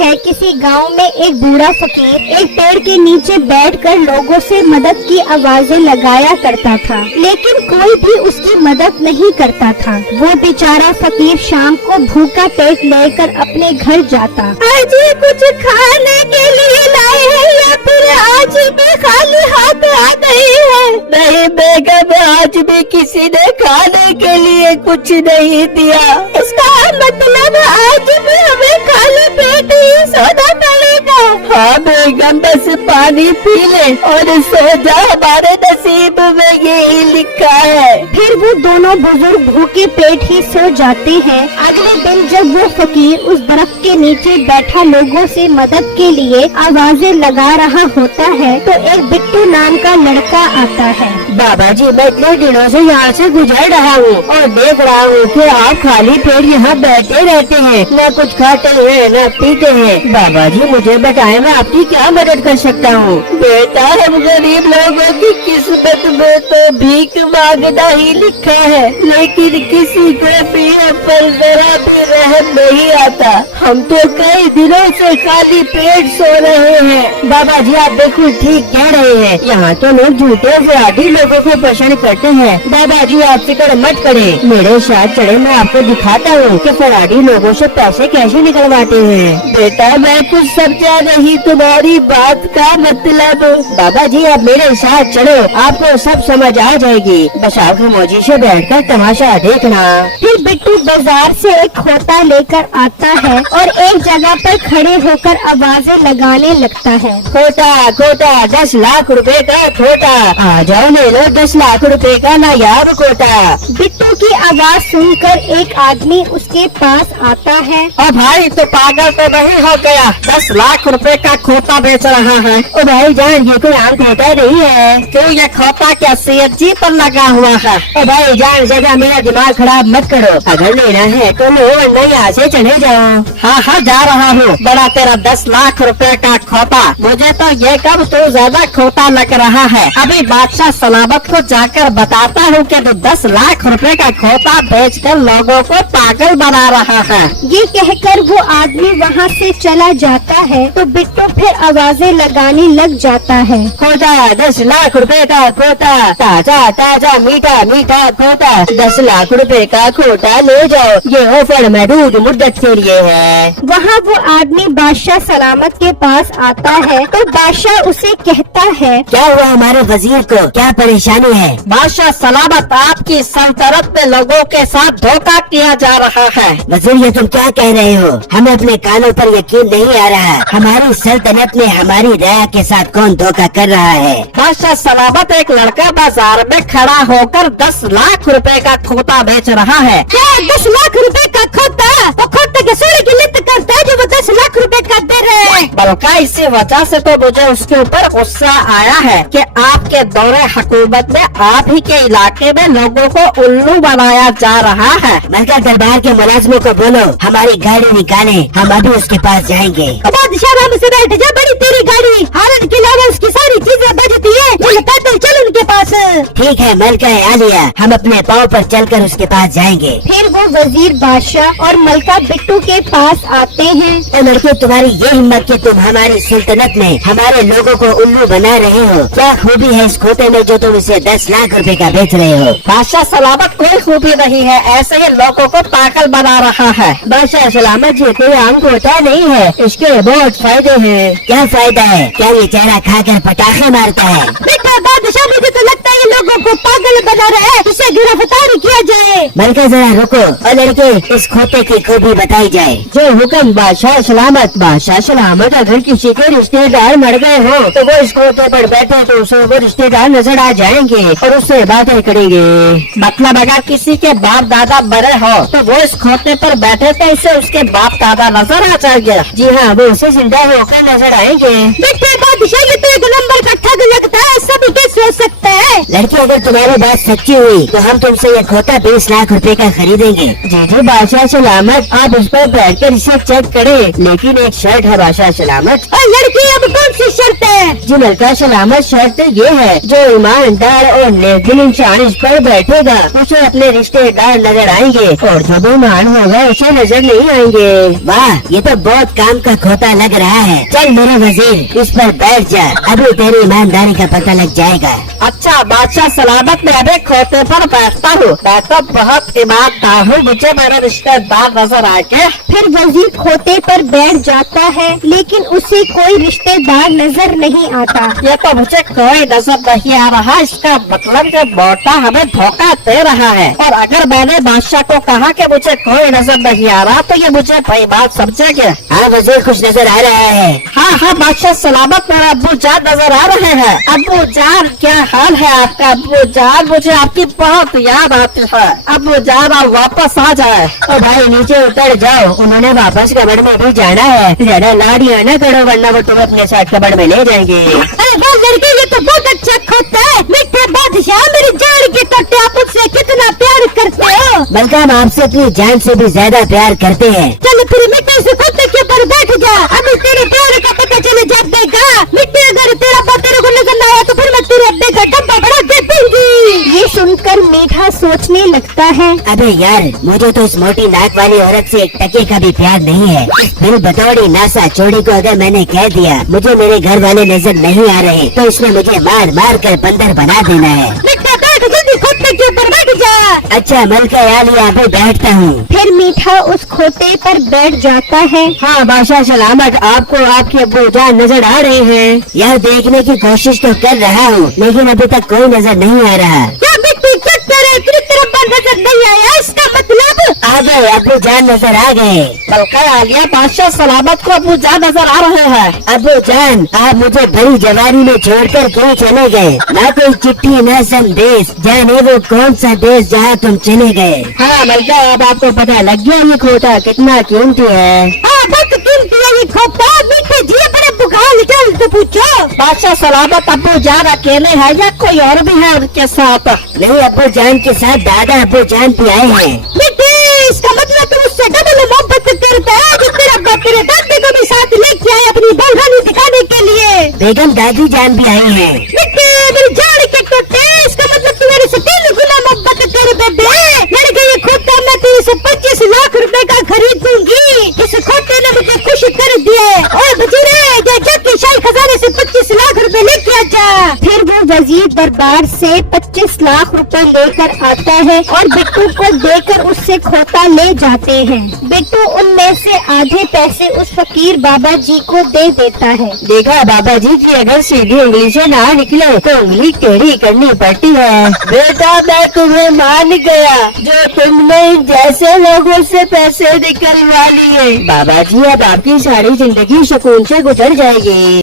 है किसी गांव में एक बूढ़ा फकीर एक पेड़ के नीचे बैठकर लोगों से मदद की आवाजें लगाया करता था, लेकिन कोई भी उसकी मदद नहीं करता था। वो बेचारा फकीर शाम को भूखा पेट लेकर अपने घर जाता। आज कुछ खाने के लिए लाए हैं या फिर आज भी खाली हाथ आ गई है? नहीं बेगम, आज भी किसी ने खाने के लिए कुछ नहीं दिया। इसका मतलब आज भी हमें खाली पेट ही सोना पड़ेगा। हाँ बेगम, बस पानी पी ले और सो जा, हमारे नसीब में यही लिखा है। फिर वो दोनों बुजुर्ग भूखे पेट ही सो जाते हैं। अगले दिन जब वो फकीर उस दरख्त के नीचे बैठा लोगों से मदद के लिए आवाजें लगा रहा होता है तो एक बिट्टू नाम का लड़का आता है। बाबा जी, मैं इतने दिनों से यहाँ से गुजर रहा हूँ और देख रहा हूँ कि आप खाली पेट यहाँ बैठे रहते हैं, न कुछ खाते हैं न पीते हैं। बाबा जी मुझे बताएं, मैं आपकी क्या मदद कर सकता हूँ? बेटा, हम गरीब लोगों की किस्मत में तो भीख मांगना ही लिखा है, लेकिन किसी को भी हम पर जरा भी रहम नहीं आता। हम तो कई दिनों से खाली पेट सो रहे हैं। बाबा जी आप बिल्कुल ठीक कह रहे हैं, यहाँ तो लोग झूठे फराडी लोगों को पसंद करते हैं। बाबा जी आप फिक्र मत करें, मेरे साथ चले, मैं आपको दिखाता हूँ कि फराडी लोगों से पैसे कैसे निकलवाते हैं। बेटा मैं कुछ समझा नहीं तुम्हारी बात का मतलब। बाबा जी आप मेरे साथ चलो, आपको सब समझ आ जाएगी। बस आप खामोशी से बैठकर तमाशा देखना। फिर बिट्टू बाजार से एक खोता लेकर आता है और एक जगह पर खड़े होकर आवाजें लगाने लगता है। खोटा खोटा 10 लाख रुपए का खोटा, आ जाओ ले लो 10 लाख रुपए का नायाब खोटा। बिट्टू की आवाज सुनकर एक आदमी उसके पास आता है। ओ भाई तो पागल तो नहीं हो गया, 10 लाख रुपए का खोता बेच रहा है। ओ भाई जान, ये कोई आम खोता नहीं है। क्यों, ये खोता क्या CNG पर लगा हुआ है? ओ भाई जान, जगह मेरा दिमाग खराब मत करो, अगर लेना है तो लो, वरना यहाँ से चले जाओ। हाँ हाँ जा रहा हूँ, बड़ा तेरा 10 लाख रुपए का खोता। मुझे तो ये कब तो ज्यादा खोता लग रहा है। अभी बादशाह सलामत को जाकर बताता हूँ कि तो 10 लाख रुपए का खोता बेचकर लोगों को पागल बना रहा है। ये कहकर वो आदमी वहाँ से चला जाता है तो बिट्टू फिर आवाजें लगाने लग जाता है। खोटा 10 लाख रुपए का खोटा, ताजा ताजा मीठा मीठा खोटा, 10 लाख रुपए का खोटा ले जाओ, ये ऑफर महदूद मुद्दत के लिए है। वहाँ वो आदमी बादशाह सलामत के पास आता है तो बादशाह उसे कहता है, क्या हुआ हमारे वजीर को, क्या परेशानी है? बादशाह सलामत, आपकी सल्तनत में लोगों के साथ धोखा किया जा रहा है। वजीर ये तुम क्या कह रहे हो? हमें अपने कानों पर यकीन नहीं आ रहा। हमारी सल्तनत में हमारी रया के साथ कौन धोखा कर रहा है? बादशाह सलामत, एक लड़का बाजार में खड़ा होकर 10 लाख रुपए का खोता बेच रहा है। क्या 10 लाख रुपए का खोता? वो खोता के सोने की लित करता है जो वो 10 लाख रुपए का दे रहे हैं। बल्कि इसी वजह से तो मुझे उसके ऊपर गुस्सा आया है कि आपके दौरे हुकूमत में आप ही के इलाके में लोगों को उल्लू बनाया जा रहा है। मलका दरबार के मुलाजिमों को बोलो हमारी गाड़ी निकाले, हम अभी उसके पास जाएंगे। बादशाह राम से बैठ जा, बड़ी तेरी गाड़ी, हारन के अलावा उसकी सारी चीजें बजती है, पैदल चल उनके पास। ठीक है मलका आलिया, हम अपने पाँव पर चलकर उसके पास जाएंगे। फिर वो वजीर बादशाह और मलका बिट्टू के पास आते हैं। लड़के तुम्हारी ये हिम्मत कि तुम हमारी सल्तनत में हमारे लोगों को उल्लू बना रहे हो, क्या खूबी है इस खोते में जो तुम इसे 10 लाख रुपए का बेच रहे हो? बादशाह सलामत, कोई खूबी नहीं है, ऐसे ही लोगों को पागल बना रहा है। बादशाह सलामत जी, कोई आम खोता नहीं है, इसके बहुत फायदे हैं। क्या फायदा है? क्या ये चेहरा खाकर पटाखे मारता है? बेटा बादशाह, मुझे तो लगता है ये लोगों को पागल बना रहा है, इसे गिरफ्तार किया जाए। मलका जरा रुको, और लड़के इस खोते की खूबी बताई जाए। जो हुक्म बादशाह सलामत। बादशाह सलामत, अगर किसी के रिश्तेदार मर गए हो तो वो इस खोते पर बैठे तो उसे वो रिश्तेदार नजर आ जाएंगे और उससे बातें करेंगे। मतलब अगर किसी के बाप दादा मरे हो तो वो इस खोते पर बैठे तो उसे उसके बाप दादा नजर आ जाएंगे। जी हाँ, वो उसे जिंदा होकर नजर आएंगे। बेटे बादशाह, ये तो एक नंबर का ठग लगता है, सब क्या सोच सकता है। लड़की अगर तुम्हारी बात सच्ची हुई तो हम तुमसे ये खोता 20 लाख रुपए का खरीदेंगे। जी बादशाह सलामत, आप उस पर बैठ कर इसे चेक करें, लेकिन एक शर्त है बादशाह सलामत। और लड़की अब कौन सी शर्त है? जी मलका सलामत, शर्त ये है जो ईमानदार और नेकदिल इंसान इस पर बैठेगा उसे अपने रिश्तेदार नजर आएंगे और जो बेईमान होगा उसे नजर नहीं आएंगे। वाह, ये तो बहुत काम का खोता लग रहा है। चल मेरे वजीर, इस पर बैठ जा, अभी तेरी ईमानदारी का पता लग जाएगा। अच्छा बादशाह सलामत, मैं अभी खोते पर बैठता हूँ। मैं तो बहुत ईमानदार हूँ, मुझे मेरे रिश्तेदार नजर आएंगे। फिर वजीर खोते पर बैठ जाता है, लेकिन उसे कोई रिश्तेदार नजर नहीं आता। ये तो मुझे कोई नजर नहीं आ रहा, इसका मतलब कि मोटा हमें धोखा दे रहा है। और अगर मैंने बादशाह को कहा कि मुझे कोई नजर नहीं आ रहा तो ये मुझे बेईमान समझेंगे। हाँ वजीर, कुछ नजर आ रहा है। हाँ बादशाह सलामत, मेरे अब्बू जान नजर आ रहे हैं। अब्बू जान, क्या हाल है आपका? अब्बू जान, मुझे आपकी बहुत याद आती है। अब्बू जान, आप वापस आ जाए। ओ भाई नीचे उतर जाओ, उन्होंने वापस कबड़ में भी जाना है। ज्यादा लाड़ियाँ न करो वरना वो तुम्हें अपने साथ कबड़ में ले जाएंगे। अरे वाह लड़के, ये तो बहुत अच्छा खोता है। मीठे बादशाह, मेरी जान के तोते, आप मुझसे कितना प्यार करते हो। बल्कि हम आपसे अपनी जान से भी ज्यादा प्यार करते हैं। चल फिर मिट्टी से खोते के ऊपर बैठ जा, अभी तेरे प्यार का पता चले जाएगा। मिट्टी अगर तेरा बात तेरे को नजर न आया तो फिर मैं तेरे अड्डे का डब्बा बड़ा दे दूंगी। ये सुनकर मीठा सोचने लगता है, अबे यार, मुझे तो इस मोटी नाक वाली औरत से एक टके का भी प्यार नहीं है। बिल बतौड़ी नासा चोड़ी को अगर मैंने कह दिया मुझे मेरे घर वाले नजर नहीं आ रहे तो इसमें मुझे मार मार कर बंदर बना देना है। मिट्टी बैठ, जल्दी खोते के ऊपर बैठ जा। अच्छा मलका यार, यहाँ पे बैठता हूँ। फिर मीठा उस खोते पर बैठ जाता है। हाँ बादशाह सलामत, आपको आपके अब्बू जान नजर आ रहे हैं? यार देखने की कोशिश तो कर रहा हूँ लेकिन अभी तक कोई नजर नहीं आ रहा। क्या मिट्टी चेक करे, तेरी तरफ नजर नहीं आया, इसका मतलब? आ गए, अब्बू जान नजर आ गए। बल्कि आ गया बादशाह सलामत को अब्बू जान नजर आ रहे हैं। अब्बू जान, आप मुझे भरी जवानी में छोड़कर क्यों चले गए? ना कोई चिट्ठी न संदेश, जाने वो कौन सा देश जहाँ तुम चले गए। हाँ मलका, अब आपको पता लग गया ये खोता कितना कीमती है। हाँ बहुत कीमती है ये खोता। मीठे जी बड़े बुखार चल तो पूछो। बादशाह सलामत, अब्बू जान अकेले है या कोई और भी है उनके साथ? नहीं, अब्बू जान के साथ दादा अब्बू जान भी आए हैं। मिट्टी, इसका मतलब तुम उससे डबल मोहब्बत करता है। जो तेरा बाप तेरे दादी को भी साथ लेके आए अपनी बलवानी दिखाने के लिए। बेगम दादी जान भी आई हैं। मिट्टी, मेरी जान के टोटे, इसका मतलब तू मेरे से 3 गुना मोहब्बत कर बेबे। लड़के ये खोता मैं तेरे से 25 लाख रुपए का खरीद दूंगी। इस खोते ने मुझे खुश कर दिया। और बजीरे, जाके शाही खजाने से 25 लाख रुपए लेके आ जा। फिर वो वजीर दरबार से 25 लाख रुपए लेकर आता है और बिट्टू को देकर उससे खोता ले जाते हैं। बिट्टू उनमें से आधे पैसे उस फकीर बाबा जी को दे देता है। देखा बाबा जी की अगर सीधी उंगली से ना निकले तो उंगली टेढ़ी करनी पड़ती है। बेटा मैं तुम्हें मान गया जो तुमने जैसे लोगों से पैसे निकलवा लिए। बाबा जी अब आपकी सारी जिंदगी सुकून से गुजर जाएगी।